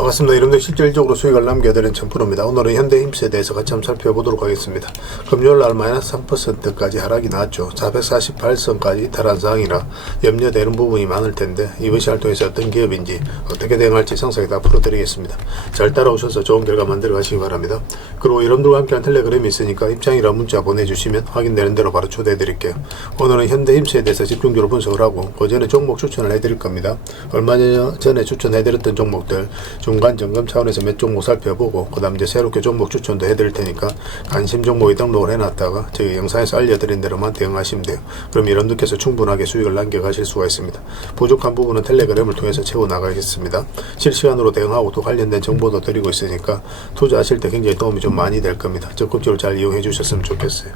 반갑습니다. 여러분들 실질적으로 수익을 남겨드린 천프로입니다. 오늘은 현대힘스에 대해서 같이 한번 살펴보도록 하겠습니다. 금요일날 마이너스 3%까지 하락이 나왔죠. 448선까지 이탈한 상황이라 염려되는 부분이 많을 텐데 이번 시간을 통해서 어떤 기업인지 어떻게 대응할지 상세하게 다 풀어드리겠습니다. 잘 따라오셔서 좋은 결과 만들어 가시기 바랍니다. 그리고 여러분들과 함께한 텔레그램이 있으니까 입장이라 문자 보내주시면 확인되는 대로 바로 초대해드릴게요. 오늘은 현대힘스에 대해서 집중적으로 분석을 하고 그 전에 종목 추천을 해드릴 겁니다. 얼마 전에 추천해드렸던 종목들 중간 점검 차원에서 몇 종목 살펴보고 그 다음 이제 새롭게 종목 추천도 해드릴 테니까 관심 종목에 등록을 해놨다가 저희 영상에서 알려드린 대로만 대응하시면 돼요. 그럼 여러분들께서 충분하게 수익을 남겨가실 수가 있습니다. 부족한 부분은 텔레그램을 통해서 채워나가겠습니다. 실시간으로 대응하고 또 관련된 정보도 드리고 있으니까 투자하실 때 굉장히 도움이 좀 많이 될 겁니다. 적극적으로 잘 이용해 주셨으면 좋겠어요.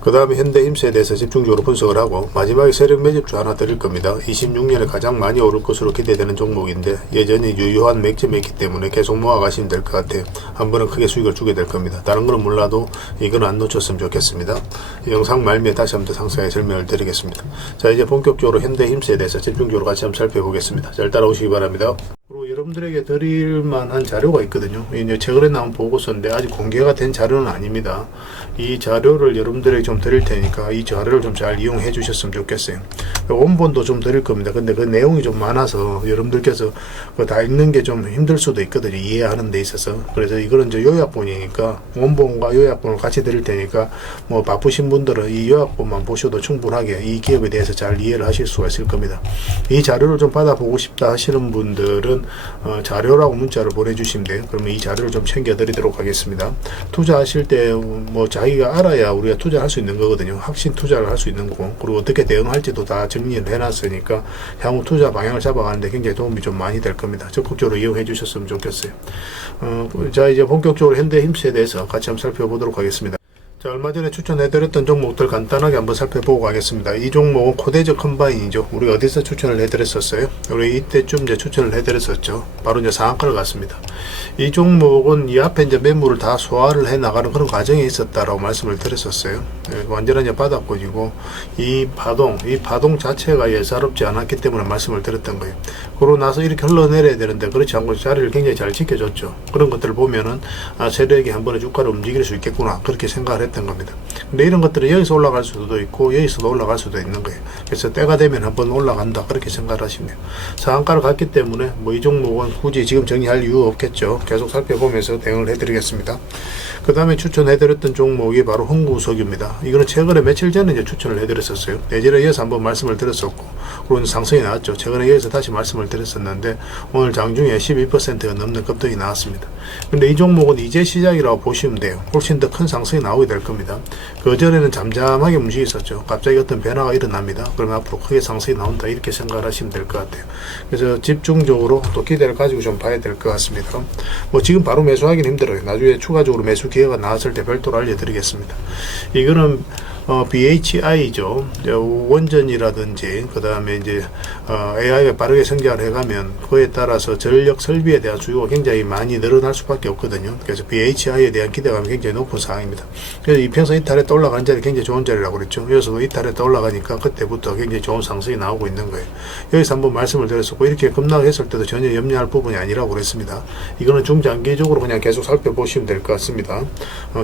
그 다음에 현대힘스에 대해서 집중적으로 분석을 하고 마지막에 세력 매집주 하나 드릴 겁니다. 26년에 가장 많이 오를 것으로 기대되는 종목인데 여전히 유효한 맥점이 있기 때문에 계속 모아가시면 될 것 같아요. 한 번은 크게 수익을 주게 될 겁니다. 다른 거는 몰라도 이건 안 놓쳤으면 좋겠습니다. 영상 말미에 다시 한번 더 상세하게 설명을 드리겠습니다. 자, 이제 본격적으로 현대힘스에 대해서 집중적으로 같이 한번 살펴보겠습니다. 잘 따라오시기 바랍니다. 그리고 여러분들에게 드릴 만한 자료가 있거든요. 이제 최근에 나온 보고서인데 아직 공개가 된 자료는 아닙니다. 이 자료를 여러분들에게 좀 드릴 테니까 이 자료를 좀 잘 이용해 주셨으면 좋겠어요. 원본도 좀 드릴 겁니다. 근데 그 내용이 좀 많아서 여러분들께서 다 읽는 게 좀 힘들 수도 있거든요. 이해하는 데 있어서. 그래서 이거는 이제 요약본이니까 원본과 요약본을 같이 드릴 테니까 뭐 바쁘신 분들은 이 요약본만 보셔도 충분하게 이 기업에 대해서 잘 이해를 하실 수가 있을 겁니다. 이 자료를 좀 받아보고 싶다 하시는 분들은 자료라고 문자를 보내주시면 돼요. 그러면 이 자료를 좀 챙겨드리도록 하겠습니다. 투자하실 때 뭐 자기가 알아야 우리가 투자할 수 있는 거거든요. 확신 투자를 할 수 있는 거고, 그리고 어떻게 대응할지도 다 정리를 해놨으니까 향후 투자 방향을 잡아가는데 굉장히 도움이 좀 많이 될 겁니다. 적극적으로 이용해 주셨으면 좋겠어요. 자, 이제 본격적으로 현대힘스에 대해서 같이 한번 살펴보도록 하겠습니다. 자, 얼마 전에 추천해드렸던 종목들 간단하게 한번 살펴보고 가겠습니다. 이 종목은 코데저 컴바인이죠. 우리가 어디서 추천을 해드렸었어요? 우리 이때쯤 이제 추천을 해드렸었죠. 바로 이제 상한가를 갔습니다. 이 종목은 이 앞에 이제 매물을 다 소화를 해 나가는 그런 과정에 있었다라고 말씀을 드렸었어요. 완전한 이제 바닥권이고 이 파동 자체가 예사롭지 않았기 때문에 말씀을 드렸던 거예요. 그러고 나서 이렇게 흘러내려야 되는데 그렇지 않고 자리를 굉장히 잘 지켜줬죠. 그런 것들을 보면은 세력이 한 번에 주가를 움직일 수 있겠구나 그렇게 생각을 했던 겁니다. 근데 이런 것들은 여기서 올라갈 수도 있고 여기서도 올라갈 수도 있는 거예요. 그래서 때가 되면 한번 올라간다 그렇게 생각을 하시면 돼요. 상한가를 갔기 때문에 뭐 이 종목은 굳이 지금 정리할 이유 없겠죠. 계속 살펴보면서 대응을 해드리겠습니다. 그 다음에 추천해드렸던 종목이 바로 흥구석유입니다. 이거는 최근에 며칠 전에 이제 추천을 해드렸었어요. 예전에 이어서 한번 말씀을 드렸었고, 그리고 상승이 나왔죠. 최근에 이어서 다시 말씀을 드렸었는데, 오늘 장중에 12%가 넘는 급등이 나왔습니다. 근데 이 종목은 이제 시작이라고 보시면 돼요. 훨씬 더 큰 상승이 나오게 될 겁니다. 그 전에는 잠잠하게 움직였었죠. 갑자기 어떤 변화가 일어납니다. 그러면 앞으로 크게 상승이 나온다. 이렇게 생각을 하시면 될 것 같아요. 그래서 집중적으로 또 기대를 가지고 좀 봐야 될 것 같습니다. 뭐 지금 바로 매수하기는 힘들어요. 나중에 추가적으로 매수 기회가 나왔을 때 별도로 알려드리겠습니다. 이거는 BHI죠. 원전이라든지 그 다음에 이제 AI가 빠르게 성장을 해가면 그에 따라서 전력 설비에 대한 수요가 굉장히 많이 늘어날 수밖에 없거든요. 그래서 BHI에 대한 기대감이 굉장히 높은 상황입니다. 그래서 이평선 이탈했다 올라가는 자리 굉장히 좋은 자리라고 그랬죠. 여기서도 이탈했다 올라가니까 그때부터 굉장히 좋은 상승이 나오고 있는 거예요. 여기서 한번 말씀을 드렸었고 이렇게 급락했을 때도 전혀 염려할 부분이 아니라고 그랬습니다. 이거는 중장기적으로 그냥 계속 살펴보시면 될 것 같습니다.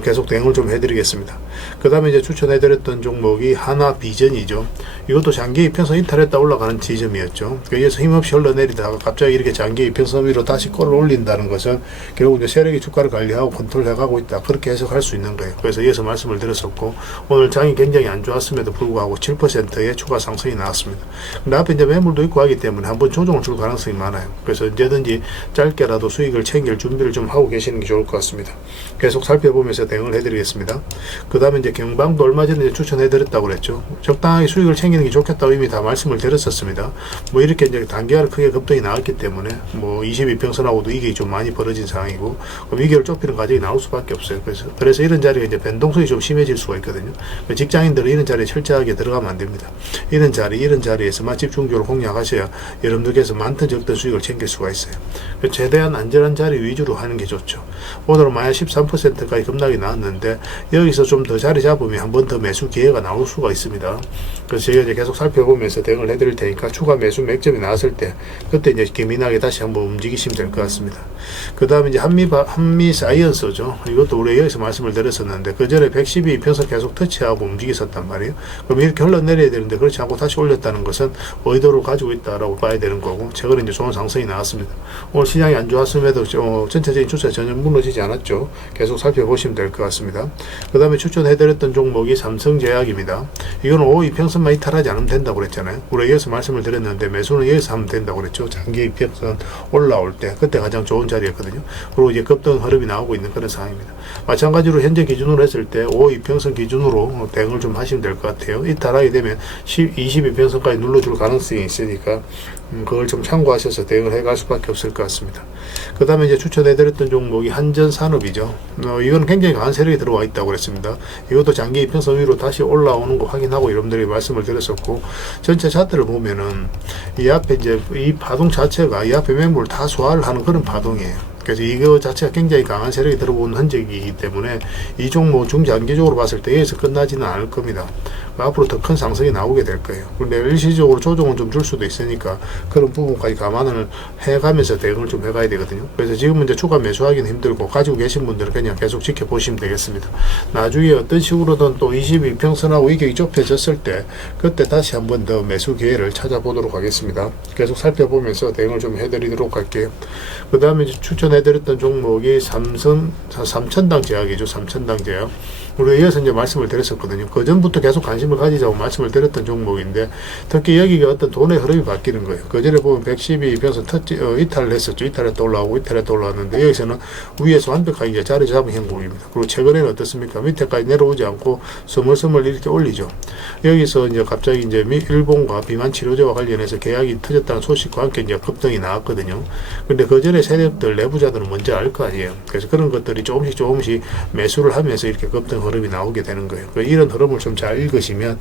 계속 대응을 좀 해드리겠습니다. 그 다음에 이제 추천해드렸던 종목이 하나비전이죠. 이것도 장기 이평선 이탈했다 올라가는 지점이었죠. 여기서 힘없이 흘러내리다가 갑자기 이렇게 장기 이평선 위로 다시 끌어올린다는 것은 결국 이제 세력이 주가를 관리하고 컨트롤해가고 있다. 그렇게 해석할 수 있는 거예요. 그래서 이어서 말씀을 드렸었고 오늘 장이 굉장히 안 좋았음에도 불구하고 7%의 추가 상승이 나왔습니다. 근데 앞에 이제 매물도 있고 하기 때문에 한번 조정을 줄 가능성이 많아요. 그래서 언제든지 짧게라도 수익을 챙길 준비를 좀 하고 계시는 게 좋을 것 같습니다. 계속 살펴보면서 대응을 해드리겠습니다. 그 다음에 이제 경방도 얼마 전에 추천해드렸다고 그랬죠. 적당하게 수익을 챙기는 게 좋겠다고 이미 다 말씀을 드렸었습니다. 뭐 이렇게 이제 단기화를 크게 급등이 나왔기 때문에 뭐 22평선하고도 이게 좀 많이 벌어진 상황이고 위기를 좁히는 과정이 나올 수밖에 없어요. 그래서 이런 자리가 이제 변동성이 좀 심해질 수가 있거든요. 직장인들은 이런 자리에 철저하게 들어가면 안 됩니다. 이런 자리에서만 집중적으로 공략하셔야 여러분들께서 많든 적든 수익을 챙길 수가 있어요. 최대한 안전한 자리 위주로 하는 게 좋죠. 오늘은 만약 13%까지 급락이 나왔는데 여기서 좀 더 자리 잡으면 한 번 더 매수 기회가 나올 수가 있습니다. 그래서 저희가 이제 계속 살펴보면서 대응을 해드릴 테니까 추가 매수 맥점이 나왔을 때 그때 이제 기민하게 다시 한번 움직이시면 될 것 같습니다. 그 다음에 이제 한미 사이언스죠. 이것도 우리 여기서 말씀을 드렸었는데 그 전에 112평선 계속 터치하고 움직였었단 말이에요. 그럼 이렇게 흘러내려야 되는데 그렇지 않고 다시 올렸다는 것은 의도를 가지고 있다라고 봐야 되는 거고, 최근에 이제 좋은 상승이 나왔습니다. 오늘 시장이 안 좋았음에도 전체적인 추세 전혀 무너지지 않았죠. 계속 살펴보시면 될 것 같습니다. 그 다음에 추천해드렸던 종목이 삼성제약입니다. 이거는 52평선만 이탈하지 않으면 된다고 그랬잖아요. 우리 여기서 말씀을 드렸는데 매수는 여기서 하면 된다고 그랬죠. 장기 이평선 올라올 때 그때 가장 좋은 자리였거든요. 그리고 이제 급등 흐름이 나오고 있는 그런 상황입니다. 마찬가지로 현재 기준으로 했을 때 52평선 기준으로 대응을 좀 하시면 될 것 같아요. 이탈하게 되면 22평선까지 눌러줄 가능성이 있으니까 그걸 좀 참고하셔서 대응을 해갈 수밖에 없을 것 같습니다. 그 다음에 이제 추천해드렸던 종목이 한전산업이죠. 이건 굉장히 강한 세력이 들어와 있다고 그랬습니다. 이것도 장기 이평선 위로 다시 올라오는 거 확인하고 여러분들이 말씀을 드렸었고, 전체 차트를 보면은 이 앞에 이제 이 파동 자체가 이 앞에 매물을 다 소화를 하는 그런 파동이에요. 그래서 이거 자체가 굉장히 강한 세력이 들어온 흔적이기 때문에 이 종목 중장기적으로 봤을 때 여기서 끝나지는 않을 겁니다. 앞으로 더 큰 상승이 나오게 될 거예요. 그런데 일시적으로 조정은 좀 줄 수도 있으니까 그런 부분까지 감안을 해가면서 대응을 좀 해가야 되거든요. 그래서 지금은 이제 추가 매수하기는 힘들고 가지고 계신 분들은 그냥 계속 지켜보시면 되겠습니다. 나중에 어떤 식으로든 또 22평선하고 이격이 좁혀졌을 때 그때 다시 한번 더 매수 기회를 찾아보도록 하겠습니다. 계속 살펴보면서 대응을 좀 해드리도록 할게요. 그 다음에 추천해드렸던 종목이 삼천당 제약이죠. 삼천당 제약. 우리가 이어서 이제 말씀을 드렸었거든요. 그 전부터 계속 관심을 가지자고 말씀을 드렸던 종목인데, 특히 여기가 어떤 돈의 흐름이 바뀌는 거예요. 그 전에 보면 112평선 이탈을 했었죠. 이탈했다 올라오고 이탈했다 올라왔는데, 여기서는 위에서 완벽하게 이제 자리 잡은 형국입니다. 그리고 최근에는 어떻습니까? 밑에까지 내려오지 않고 스멀스멀 이렇게 올리죠. 여기서 이제 갑자기 이제 일본과 비만 치료제와 관련해서 계약이 터졌다는 소식과 함께 이제 급등이 나왔거든요. 근데 그 전에 세력들 내부자들은 먼저 알 거 아니에요. 그래서 그런 것들이 조금씩 매수를 하면서 이렇게 급등 흐름이 나오게 되는 거예요. 이런 흐름을 좀 잘 읽으시면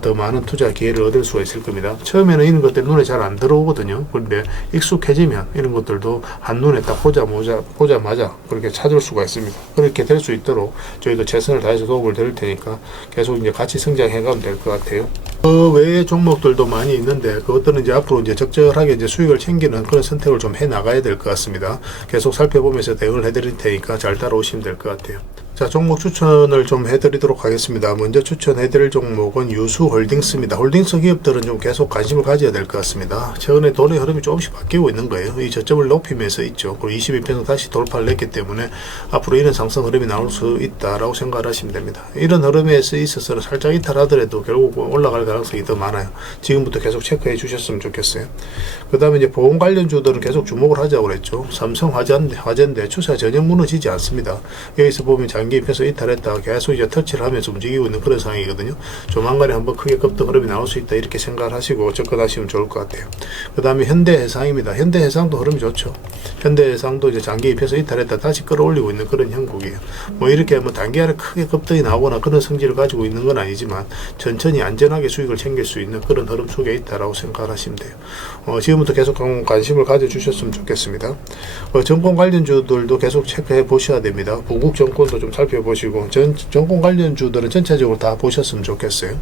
더 많은 투자 기회를 얻을 수가 있을 겁니다. 처음에는 이런 것들이 눈에 잘 안 들어오거든요. 그런데 익숙해지면 이런 것들도 한눈에 딱 보자마자 그렇게 찾을 수가 있습니다. 그렇게 될 수 있도록 저희도 최선을 다해서 도움을 드릴 테니까 계속 이제 같이 성장해가면 될 것 같아요. 그 외의 종목들도 많이 있는데 그것들은 이제 앞으로 이제 적절하게 이제 수익을 챙기는 그런 선택을 좀 해 나가야 될 것 같습니다. 계속 살펴보면서 대응을 해드릴 테니까 잘 따라오시면 될 것 같아요. 자, 종목 추천을 좀 해드리도록 하겠습니다. 먼저 추천해드릴 종목은 유수홀딩스입니다. 홀딩스 기업들은 좀 계속 관심을 가져야 될 것 같습니다. 최근에 돈의 흐름이 조금씩 바뀌고 있는 거예요. 이 저점을 높이면서 있죠. 그리고 22평선 다시 돌파를 했기 때문에 앞으로 이런 상승 흐름이 나올 수 있다라고 생각을 하시면 됩니다. 이런 흐름에 있어서는 살짝 이탈하더라도 결국 올라갈 가능성이 더 많아요. 지금부터 계속 체크해 주셨으면 좋겠어요. 그 다음에 이제 보험 관련주들은 계속 주목을 하자고 그랬죠. 삼성 화재인데 추세가 전혀 무너지지 않습니다. 여기서 보면 장기 입혀서 이탈했다가 계속 이제 터치를 하면서 움직이고 있는 그런 상황이거든요. 조만간에 한번 크게 급등 흐름이 나올 수 있다 이렇게 생각을 하시고 접근하시면 좋을 것 같아요. 그 다음에 현대해상입니다. 현대해상도 흐름이 좋죠. 현대해상도 이제 장기 입혀서 이탈했다 다시 끌어올리고 있는 그런 형국이에요. 뭐 이렇게 뭐 단기간에 크게 급등이 나오거나 그런 성질을 가지고 있는 건 아니지만 천천히 안전하게 수익을 챙길 수 있는 그런 흐름 속에 있다라고 생각을 하시면 돼요. 지금부터 계속 관심을 가져주셨으면 좋겠습니다. 정권 관련주들도 계속 체크해 보셔야 됩니다. 부국 정권도 좀 살펴보시고 정권 관련주들은 전체적으로 다 보셨으면 좋겠어요.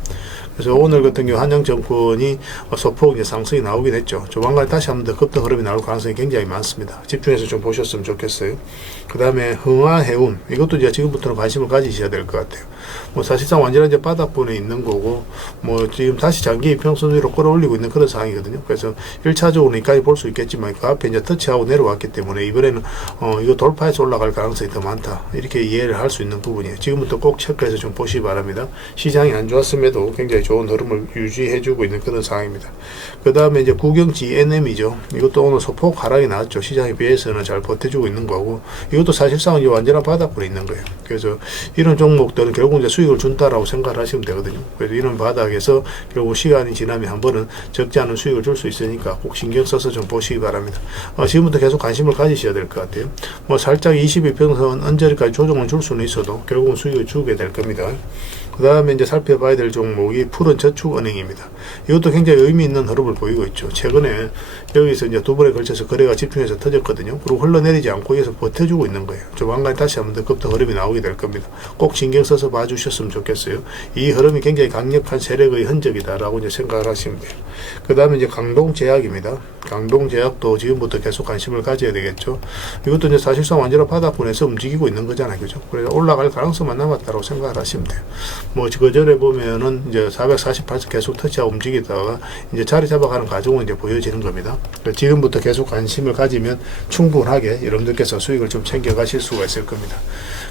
그래서 오늘 같은 경우 한양정권이 소폭 이제 상승이 나오긴 했죠. 조만간 다시 한번 더 급등 흐름이 나올 가능성이 굉장히 많습니다. 집중해서 좀 보셨으면 좋겠어요. 그 다음에 흥화해운 이것도 이제 지금부터는 관심을 가지셔야 될 것 같아요. 뭐 사실상 완전한 이제 바닥권에 있는 거고 뭐 지금 다시 장기 이평선 위로 끌어올리고 있는 그런 상황이거든요. 그래서 1차적으로 여기까지 볼 수 있겠지만 그 앞에 이제 터치하고 내려왔기 때문에 이번에는 이거 돌파해서 올라갈 가능성이 더 많다 이렇게 이해를 할 수 있는 부분이에요. 지금부터 꼭 체크해서 좀 보시기 바랍니다. 시장이 안 좋았음에도 굉장히 좋은 흐름을 유지해주고 있는 그런 상황입니다. 그 다음에 이제 구경지 NM이죠. 이것도 오늘 소폭 하락이 나왔죠. 시장에 비해서는 잘 버텨주고 있는 거고 이것도 사실상 이제 완전한 바닥권에 있는 거예요. 그래서 이런 종목들은 결국 이제 수익을 준다라고 생각을 하시면 되거든요. 그래서 이런 바닥에서 결국 시간이 지나면 한 번은 적지 않은 수익을 줄 수 있으니까 꼭 신경 써서 좀 보시기 바랍니다. 지금부터 계속 관심을 가지셔야 될 것 같아요. 뭐 살짝 22평선 언저리까지 조정을 줄 수는 있어도 결국은 수익을 주게 될 겁니다. 그 다음에 이제 살펴봐야 될 종목이 푸른저축은행입니다. 이것도 굉장히 의미 있는 흐름을 보이고 있죠. 최근에 여기서 이제 두 번에 걸쳐서 거래가 집중해서 터졌거든요. 그리고 흘러내리지 않고 여기서 버텨주고 있는 거예요. 조만간 다시 한번 더 급등 흐름이 나오게 될 겁니다. 꼭 신경 써서 봐주셨으면 좋겠어요. 이 흐름이 굉장히 강력한 세력의 흔적이다라고 이제 생각을 하시면 돼요. 그 다음에 이제 강동제약입니다. 강동제약도 지금부터 계속 관심을 가져야 되겠죠. 이것도 이제 사실상 완전한 바닥권에서 움직이고 있는 거잖아요. 그죠? 그래서 올라갈 가능성만 남았다고 생각을 하시면 돼요. 뭐, 그 전에 보면은 이제 448선 계속 터치하고 움직이다가 이제 자리 잡아가는 과정은 이제 보여지는 겁니다. 지금부터 계속 관심을 가지면 충분하게 여러분들께서 수익을 좀 챙겨가실 수가 있을 겁니다.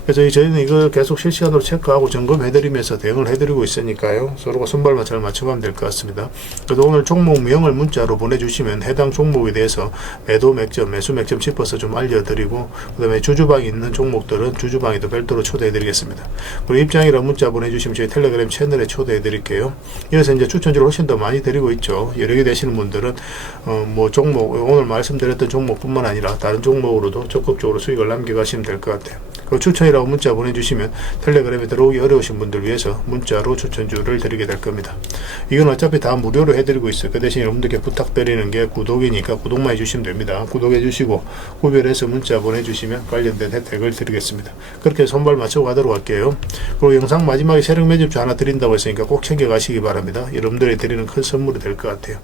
그래서 저희는 이걸 계속 실시간으로 체크하고 점검해드리면서 대응을 해드리고 있으니까요. 서로가 손발만 잘 맞춰가면 될 것 같습니다. 그래서 오늘 종목명을 문자로 보내주시면 해당 종목에 대해서 매도 맥점, 매수 맥점 짚어서 좀 알려드리고, 그 다음에 주주방이 있는 종목들은 주주방에도 별도로 초대해드리겠습니다. 그리고 입장이라 문자 보내주시면 저희 텔레그램 채널에 초대해드릴게요. 여기서 이제 추천주를 훨씬 더 많이 드리고 있죠. 여러 개 되시는 분들은 뭐 종목, 오늘 말씀드렸던 종목뿐만 아니라 다른 종목으로도 적극적으로 수익을 남겨가시면 될 것 같아요. 그리고 추천이라고 문자 보내주시면 텔레그램에 들어오기 어려우신 분들 위해서 문자로 추천주를 드리게 될 겁니다. 이건 어차피 다 무료로 해드리고 있어요. 그 대신 여러분들께 부탁드리는 게 구독이니까 구독만 해주시면 됩니다. 구독해주시고 구별해서 문자 보내주시면 관련된 혜택을 드리겠습니다. 그렇게 손발 맞추고 가도록 할게요. 그리고 영상 마지막에 세력 매집주 하나 드린다고 했으니까 꼭 챙겨가시기 바랍니다. 여러분들이 드리는 큰 선물이 될 것 같아요.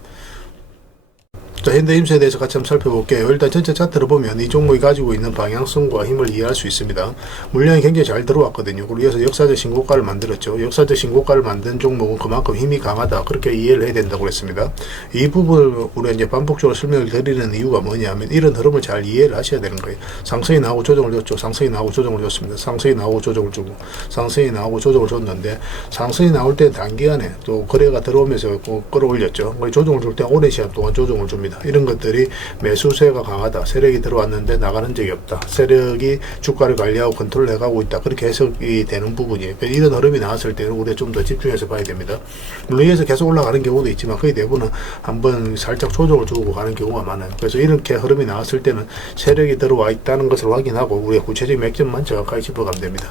자, 현대힘스에 대해서 같이 한번 살펴볼게요. 일단 전체 차트를 보면 이 종목이 가지고 있는 방향성과 힘을 이해할 수 있습니다. 물량이 굉장히 잘 들어왔거든요. 그리고 이어서 역사적 신고가를 만들었죠. 역사적 신고가를 만든 종목은 그만큼 힘이 강하다, 그렇게 이해를 해야 된다고 했습니다. 이 부분을 우리가 이제 반복적으로 설명을 드리는 이유가 뭐냐면 이런 흐름을 잘 이해를 하셔야 되는 거예요. 상승이 나오고 조정을 줬죠. 상승이 나오고 조정을 줬습니다. 상승이 나오고 조정을 주고 상승이 나오고 조정을 줬는데, 상승이 나올 때 단기간에 또 거래가 들어오면서 끌어올렸죠. 조정을 줄 때 오랜 시간 동안 조정을 줍니다. 이런 것들이 매수세가 강하다, 세력이 들어왔는데 나가는 적이 없다, 세력이 주가를 관리하고 컨트롤 해가고 있다, 그렇게 해석이 되는 부분이에요. 이런 흐름이 나왔을 때는 우리가 좀 더 집중해서 봐야 됩니다. 물론 여기서 계속 올라가는 경우도 있지만 거의 대부분은 한번 살짝 조정을 주고 가는 경우가 많아요. 그래서 이렇게 흐름이 나왔을 때는 세력이 들어와 있다는 것을 확인하고 우리가 구체적인 맥점만 정확하게 짚어가면 됩니다.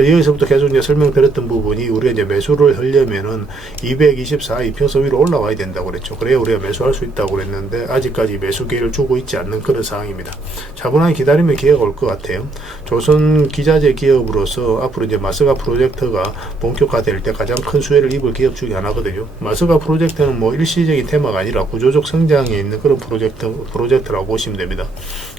여기서부터 계속 이제 설명드렸던 부분이, 우리가 이제 매수를 하려면은 224 이평선 위로 올라와야 된다고 그랬죠. 그래야 우리가 매수할 수 있다고 그랬는데 아직까지 매수 기회를 주고 있지 않는 그런 상황입니다. 차분하게 기다리면 기회가 올 것 같아요. 조선 기자재 기업으로서 앞으로 이제 마스가 프로젝트가 본격화될 때 가장 큰 수혜를 입을 기업 중에 하나거든요. 마스가 프로젝트는 뭐 일시적인 테마가 아니라 구조적 성장에 있는 그런 프로젝트라고 보시면 됩니다.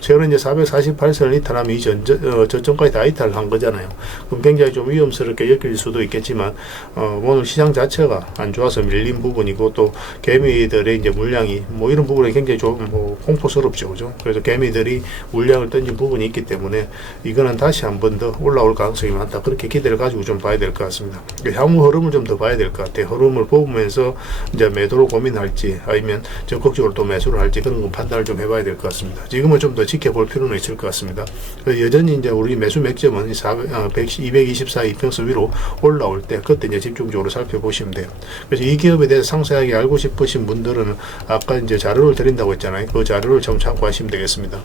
최근에 이제 448선을 이탈하면 이 저점까지 다 이탈한 거잖아요. 그럼 굉장히 좀 위험스럽게 엮일 수도 있겠지만, 오늘 시장 자체가 안 좋아서 밀린 부분이고, 또 개미들의 이제 물량이 뭐 이런 부분에 굉장히 좀 공포스럽죠. 그죠? 그래서 개미들이 물량을 던진 부분이 있기 때문에 이거는 다시 한 번 더 올라올 가능성이 많다, 그렇게 기대를 가지고 좀 봐야 될 것 같습니다. 향후 흐름을 좀 더 봐야 될 것 같아요. 흐름을 보면서 이제 매도로 고민할지 아니면 적극적으로 또 매수를 할지 그런 건 판단을 좀 해봐야 될 것 같습니다. 지금은 좀 더 지켜볼 필요는 있을 것 같습니다. 여전히 이제 우리 매수 맥점은 224 이평선 위로 올라올 때 그때 이제 집중적으로 살펴보시면 돼요. 그래서 이 기업에 대해서 상세하게 알고 싶으신 분들은 아까 이제 자료를 드린다고 했잖아요. 그 자료를 좀 참고하시면 되겠습니다.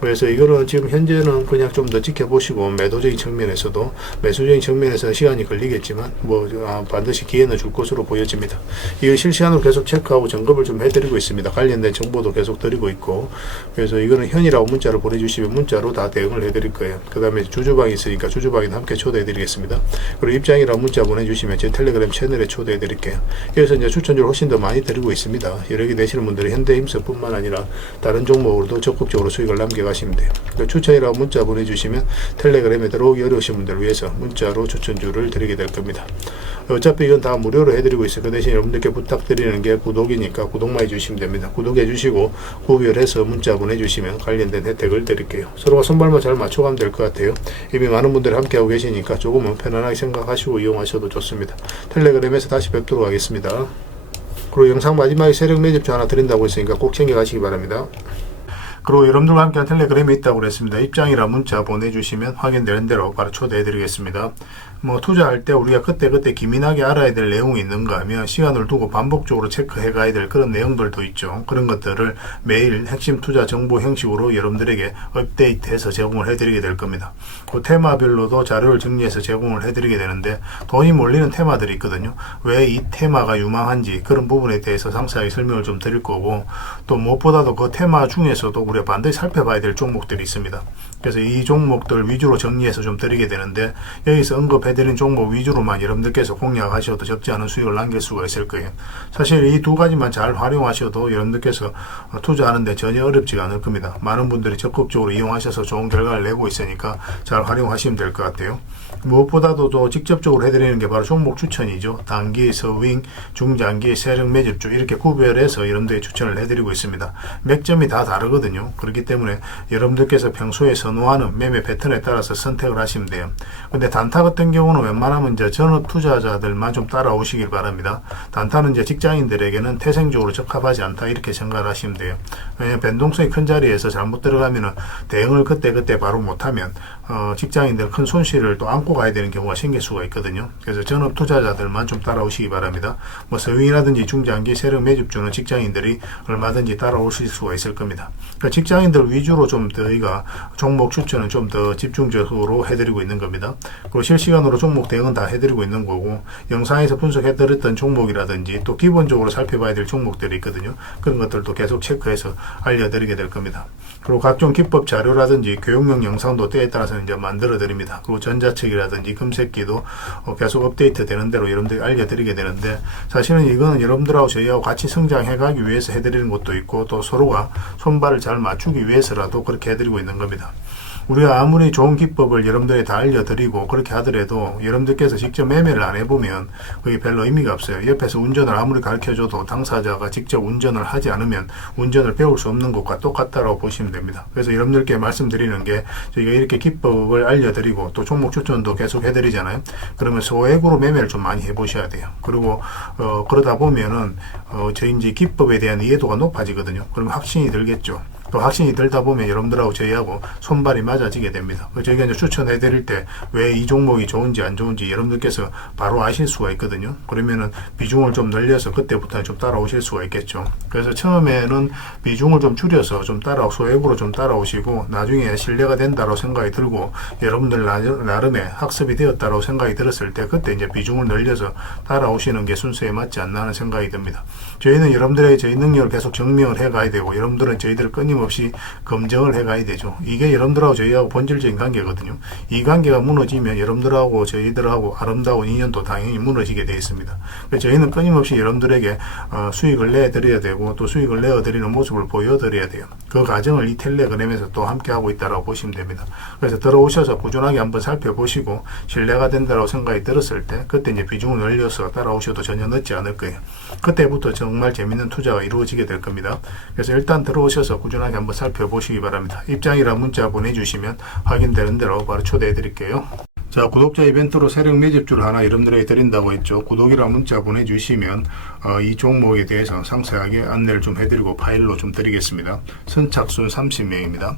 그래서 이거는 지금 현재는 그냥 좀 더 지켜보시고, 매도적인 측면에서도 매수적인 측면에서는 시간이 걸리겠지만 반드시 기회는 줄 것으로 보여집니다. 이거 실시간으로 계속 체크하고 점검을 좀 해드리고 있습니다. 관련된 정보도 계속 드리고 있고, 그래서 이거는 현이라고 문자를 보내주시면 문자로 다 대응을 해드릴 거예요. 그 다음에 주주방이 있으니까 주주방에 함께 초대해드리겠습니다. 그리고 입장이라고 문자 보내주시면 제 텔레그램 채널에 초대해드릴게요. 그래서 이제 추천주를 훨씬 더 많이 드리고 있습니다. 여러 개 되시는 분들이 현대힘스뿐만 아니라 다른 종목으로도 적극적으로 수익을 남겨가시면 돼요. 추천이라고 문자 보내주시면 텔레그램에 들어오기 어려우신 분들을 위해서 문자로 추천주를 드리게 될 겁니다. 어차피 이건 다 무료로 해드리고 있어요. 그 대신 여러분들께 부탁드리는 게 구독이니까 구독만 해주시면 됩니다. 구독해주시고 구별해서 문자 보내주시면 관련된 혜택을 드릴게요. 서로가 손발만 잘 맞춰가면 될 것 같아요. 이미 많은 분들이 함께하고 계시니까 조금은 편안하게 생각하시고 이용하셔도 좋습니다. 텔레그램에서 다시 뵙도록 하겠습니다. 그리고 영상 마지막에 세력 매집주 하나 드린다고 했으니까 꼭 챙겨가시기 바랍니다. 그리고 여러분들과 함께한 텔레그램이 있다고 그랬습니다. 입장이라 문자 보내주시면 확인되는 대로 바로 초대해드리겠습니다. 뭐 투자할 때 우리가 그때그때 기민하게 알아야 될 내용이 있는가 하면 시간을 두고 반복적으로 체크해 가야 될 그런 내용들도 있죠. 그런 것들을 매일 핵심 투자 정보 형식으로 여러분들에게 업데이트해서 제공을 해드리게 될 겁니다. 그 테마별로도 자료를 정리해서 제공을 해드리게 되는데 돈이 몰리는 테마들이 있거든요. 왜 이 테마가 유망한지 그런 부분에 대해서 상세하게 설명을 좀 드릴 거고, 또 무엇보다도 그 테마 중에서도 우리가 반드시 살펴봐야 될 종목들이 있습니다. 그래서 이 종목들 위주로 정리해서 좀 드리게 되는데, 여기서 언급해드린 종목 위주로만 여러분들께서 공략하셔도 적지 않은 수익을 남길 수가 있을 거예요. 사실 이 두 가지만 잘 활용하셔도 여러분들께서 투자하는데 전혀 어렵지가 않을 겁니다. 많은 분들이 적극적으로 이용하셔서 좋은 결과를 내고 있으니까 잘 활용하시면 될 것 같아요. 무엇보다도 또 직접적으로 해드리는 게 바로 종목 추천이죠. 단기, 서윙, 중장기, 세력 매집주 이렇게 구별해서 여러분들이 추천을 해드리고 있습니다. 맥점이 다 다르거든요. 그렇기 때문에 여러분들께서 평소에 선호하는 매매 패턴에 따라서 선택을 하시면 돼요. 근데 단타 같은 경우는 웬만하면 이제 전업 투자자들만 좀 따라오시길 바랍니다. 단타는 이제 직장인들에게는 태생적으로 적합하지 않다 이렇게 생각을 하시면 돼요. 왜냐하면 변동성이 큰 자리에서 잘못 들어가면은 대응을 그때 바로 못하면 직장인들 큰 손실을 또 안고 가야 되는 경우가 생길 수가 있거든요. 그래서 전업 투자자들만 좀 따라오시기 바랍니다. 뭐 서윙이라든지 중장기 세력 매집주는 직장인들이 얼마든지 따라오실 수가 있을 겁니다. 그러니까 직장인들 위주로 좀 저희가 종목 추천은 좀 더 집중적으로 해드리고 있는 겁니다. 그리고 실시간으로 종목 대응은 다 해드리고 있는 거고, 영상에서 분석해드렸던 종목이라든지 또 기본적으로 살펴봐야 될 종목들이 있거든요. 그런 것들도 계속 체크해서 알려드리게 될 겁니다. 그리고 각종 기법 자료라든지 교육용 영상도 때에 따라서 이제 만들어 드립니다. 그리고 전자책이라든지 금색기도 계속 업데이트 되는 대로 여러분들이 알려드리게 되는데, 사실은 이거는 여러분들하고 저희하고 같이 성장해 가기 위해서 해드리는 것도 있고, 또 서로가 손발을 잘 맞추기 위해서라도 그렇게 해드리고 있는 겁니다. 우리가 아무리 좋은 기법을 여러분들이 다 알려드리고 그렇게 하더라도 여러분들께서 직접 매매를 안 해보면 그게 별로 의미가 없어요. 옆에서 운전을 아무리 가르쳐줘도 당사자가 직접 운전을 하지 않으면 운전을 배울 수 없는 것과 똑같다라고 보시면 됩니다. 그래서 여러분들께 말씀드리는 게, 저희가 이렇게 기법을 알려드리고 또 종목 추천도 계속 해드리잖아요. 그러면 소액으로 매매를 좀 많이 해보셔야 돼요. 그리고 그러다 보면은 저희 이제 기법에 대한 이해도가 높아지거든요. 그러면 확신이 들겠죠. 또 확신이 들다 보면 여러분들하고 저희하고 손발이 맞아지게 됩니다. 저희가 이제 추천해 드릴 때 왜 이 종목이 좋은지 안 좋은지 여러분들께서 바로 아실 수가 있거든요. 그러면은 비중을 좀 늘려서 그때부터는 좀 따라오실 수가 있겠죠. 그래서 처음에는 비중을 좀 줄여서 좀 소액으로 좀 따라오시고, 나중에 신뢰가 된다고 생각이 들고 여러분들 나름의 학습이 되었다고 생각이 들었을 때 그때 이제 비중을 늘려서 따라오시는 게 순서에 맞지 않나 하는 생각이 듭니다. 저희는 여러분들의 저희 능력을 계속 증명을 해 가야 되고, 여러분들은 저희들을 끊임없이 검증을 해 가야 되죠. 이게 여러분들하고 저희하고 본질적인 관계거든요. 이 관계가 무너지면 여러분들하고 저희들하고 아름다운 인연도 당연히 무너지게 되어 있습니다. 그래서 저희는 끊임없이 여러분들에게 수익을 내드려야 되고, 또 수익을 내어드리는 모습을 보여드려야 돼요. 그 과정을 이 텔레그램에서 또 함께 하고 있다고 보시면 됩니다. 그래서 들어오셔서 꾸준하게 한번 살펴보시고 신뢰가 된다고 생각이 들었을 때 그때 이제 비중을 늘려서 따라오셔도 전혀 늦지 않을 거예요. 그때부터 정말 재밌는 투자가 이루어지게 될 겁니다. 그래서 일단 들어오셔서 꾸준하게 한번 살펴보시기 바랍니다. 입장이랑 문자 보내주시면 확인되는 대로 바로 초대해 드릴게요. 자, 구독자 이벤트로 세력 매집주를 하나 여러분들에게 드린다고 했죠. 구독이랑 문자 보내주시면 이 종목에 대해서 상세하게 안내를 좀 해드리고 파일로 좀 드리겠습니다. 선착순 30명입니다.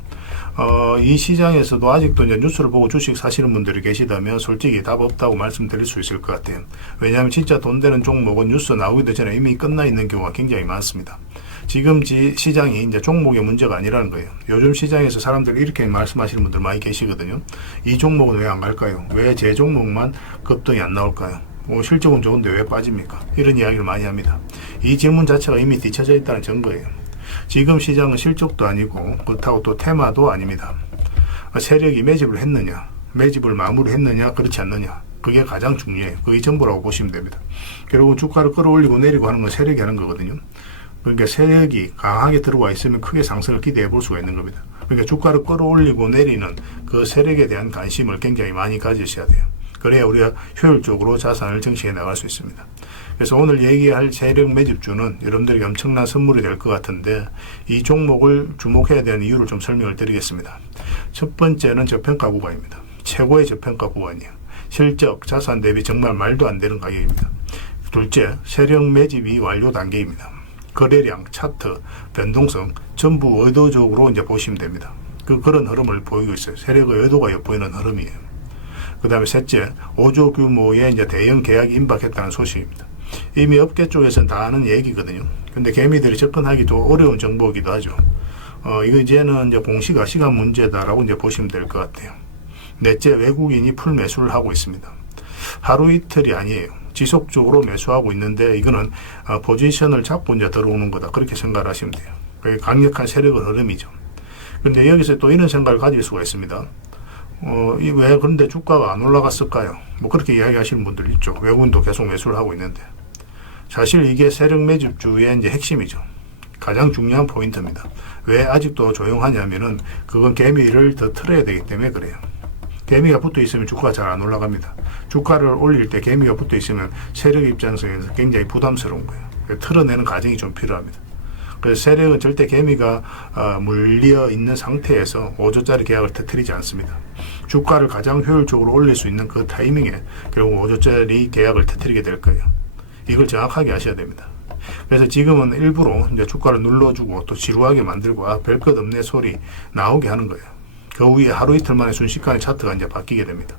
이 시장에서도 아직도 이제 뉴스를 보고 주식 사시는 분들이 계시다면 솔직히 답 없다고 말씀드릴 수 있을 것 같아요. 왜냐하면 진짜 돈 되는 종목은 뉴스 나오기도 전에 이미 끝나 있는 경우가 굉장히 많습니다. 지금 시장이 이제 종목의 문제가 아니라는 거예요. 요즘 시장에서 사람들이 이렇게 말씀하시는 분들 많이 계시거든요. 이 종목은 왜 안 갈까요? 왜 제 종목만 급등이 안 나올까요? 실적은 좋은데 왜 빠집니까? 이런 이야기를 많이 합니다. 이 질문 자체가 이미 뒤쳐져 있다는 증거예요. 지금 시장은 실적도 아니고 그렇다고 또 테마도 아닙니다. 세력이 매집을 했느냐, 매집을 마무리했느냐, 그렇지 않느냐, 그게 가장 중요해요. 그게 전부라고 보시면 됩니다. 결국은 주가를 끌어올리고 내리고 하는 건 세력이 하는 거거든요. 그러니까 세력이 강하게 들어와 있으면 크게 상승을 기대해 볼 수가 있는 겁니다. 그러니까 주가를 끌어올리고 내리는 그 세력에 대한 관심을 굉장히 많이 가지셔야 돼요. 그래야 우리가 효율적으로 자산을 정치해 나갈 수 있습니다. 그래서 오늘 얘기할 세력 매집주는 여러분들에게 엄청난 선물이 될 것 같은데, 이 종목을 주목해야 되는 이유를 좀 설명을 드리겠습니다. 첫 번째는 저평가 구간입니다. 최고의 저평가 구간이에요. 실적, 자산 대비 정말 말도 안 되는 가격입니다. 둘째, 세력 매집이 완료 단계입니다. 거래량, 차트, 변동성 전부 의도적으로 이제 보시면 됩니다. 그런 흐름을 보이고 있어요. 세력의 의도가 엿보이는 흐름이에요. 그 다음에 셋째, 5조 규모의 이제 대형 계약이 임박했다는 소식입니다. 이미 업계 쪽에서는 다 아는 얘기거든요. 근데 개미들이 접근하기도 어려운 정보이기도 하죠. 이거 이제는 이제 공시가 시간 문제다라고 이제 보시면 될 것 같아요. 넷째, 외국인이 풀 매수를 하고 있습니다. 하루 이틀이 아니에요. 지속적으로 매수하고 있는데 이거는 포지션을 잡고 이제 들어오는 거다. 그렇게 생각을 하시면 돼요. 그게 강력한 세력의 흐름이죠. 근데 여기서 또 이런 생각을 가질 수가 있습니다. 왜 그런데 주가가 안 올라갔을까요? 뭐 그렇게 이야기하시는 분들 있죠. 외국인도 계속 매수를 하고 있는데. 사실 이게 세력 매집주의 이제 핵심이죠. 가장 중요한 포인트입니다. 왜 아직도 조용하냐면은 그건 개미를 더 틀어야 되기 때문에 그래요. 개미가 붙어 있으면 주가가 잘 안 올라갑니다. 주가를 올릴 때 개미가 붙어 있으면 세력 입장에서 굉장히 부담스러운 거예요. 틀어내는 과정이 좀 필요합니다. 그래서 세력은 절대 개미가 물려 있는 상태에서 5조짜리 계약을 터뜨리지 않습니다. 주가를 가장 효율적으로 올릴 수 있는 그 타이밍에 결국 5조짜리 계약을 터뜨리게 될 거예요. 이걸 정확하게 아셔야 됩니다. 그래서 지금은 일부러 이제 주가를 눌러주고 또 지루하게 만들고 별 것 없네 소리 나오게 하는 거예요. 그 후에 하루 이틀 만에 순식간에 차트가 이제 바뀌게 됩니다.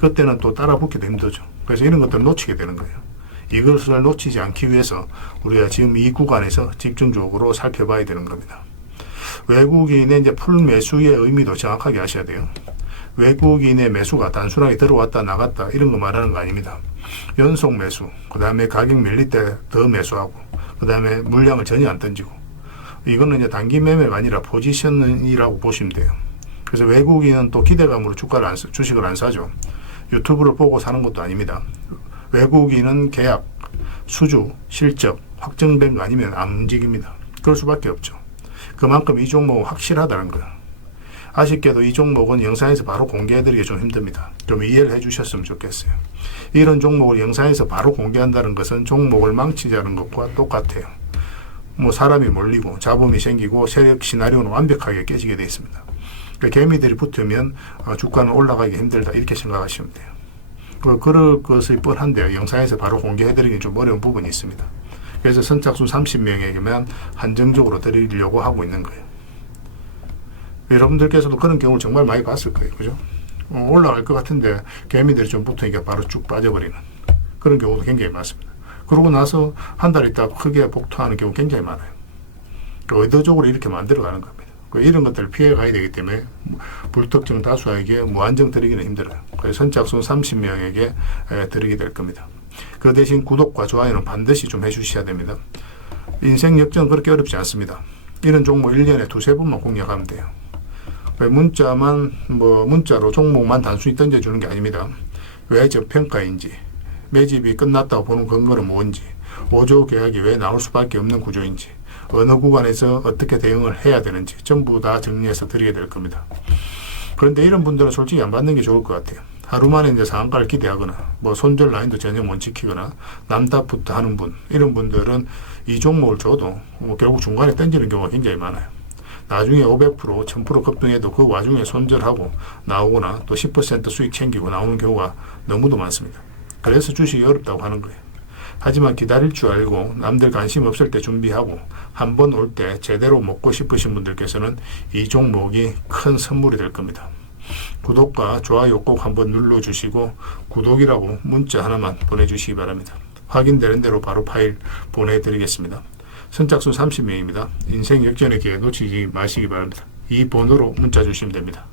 그때는 또 따라 붙기도 힘들죠. 그래서 이런 것들을 놓치게 되는 거예요. 이것을 놓치지 않기 위해서 우리가 지금 이 구간에서 집중적으로 살펴봐야 되는 겁니다. 외국인의 이제 풀 매수의 의미도 정확하게 아셔야 돼요. 외국인의 매수가 단순하게 들어왔다 나갔다 이런 거 말하는 거 아닙니다. 연속 매수, 그 다음에 가격 밀릴 때 더 매수하고, 그 다음에 물량을 전혀 안 던지고, 이거는 이제 단기 매매가 아니라 포지션이라고 보시면 돼요. 그래서 외국인은 또 기대감으로 주식을 안 사죠. 유튜브를 보고 사는 것도 아닙니다. 외국인은 계약, 수주, 실적 확정된 거 아니면 안 움직입니다. 그럴 수밖에 없죠. 그만큼 이 종목은 확실하다는 거예요. 아쉽게도 이 종목은 영상에서 바로 공개해드리기 좀 힘듭니다. 좀 이해를 해주셨으면 좋겠어요. 이런 종목을 영상에서 바로 공개한다는 것은 종목을 망치자는 것과 똑같아요. 뭐 사람이 몰리고 자본이 생기고 세력 시나리오는 완벽하게 깨지게 되어 있습니다. 그러니까 개미들이 붙으면 주가는 올라가기 힘들다 이렇게 생각하시면 돼요. 그럴 것이 뻔한데요. 영상에서 바로 공개해드리기 좀 어려운 부분이 있습니다. 그래서 선착순 30명에게만 한정적으로 드리려고 하고 있는 거예요. 여러분들께서도 그런 경우를 정말 많이 봤을 거예요. 그죠? 올라갈 것 같은데 개미들이 좀 붙으니까 바로 쭉 빠져버리는 그런 경우도 굉장히 많습니다. 그러고 나서 한 달 있다가 크게 복토하는 경우 굉장히 많아요. 의도적으로 이렇게 만들어가는 겁니다. 이런 것들을 피해 가야 되기 때문에 불특정 다수에게 무한정 드리기는 힘들어요. 그래서 선착순 30명에게 드리게 될 겁니다. 그 대신 구독과 좋아요는 반드시 좀 해주셔야 됩니다. 인생 역전은 그렇게 어렵지 않습니다. 이런 종목 1년에 두세 번만 공략하면 돼요. 문자로 종목만 단순히 던져주는 게 아닙니다. 왜 저평가인지, 매집이 끝났다고 보는 근거는 뭔지, 5조 계약이 왜 나올 수밖에 없는 구조인지, 어느 구간에서 어떻게 대응을 해야 되는지 전부 다 정리해서 드리게 될 겁니다. 그런데 이런 분들은 솔직히 안 받는 게 좋을 것 같아요. 하루 만에 이제 상한가를 기대하거나 손절 라인도 전혀 못 지키거나 남답부터 하는 분, 이런 분들은 이 종목을 줘도 결국 중간에 던지는 경우가 굉장히 많아요. 나중에 500%, 1000% 급등해도 그 와중에 손절하고 나오거나 또 10% 수익 챙기고 나오는 경우가 너무도 많습니다. 그래서 주식이 어렵다고 하는 거예요. 하지만 기다릴 줄 알고 남들 관심 없을 때 준비하고 한 번 올 때 제대로 먹고 싶으신 분들께서는 이 종목이 큰 선물이 될 겁니다. 구독과 좋아요 꼭 한번 눌러주시고 구독이라고 문자 하나만 보내주시기 바랍니다. 확인되는 대로 바로 파일 보내드리겠습니다. 선착순 30명입니다. 인생 역전의 기회 놓치지 마시기 바랍니다. 이 번호로 문자 주시면 됩니다.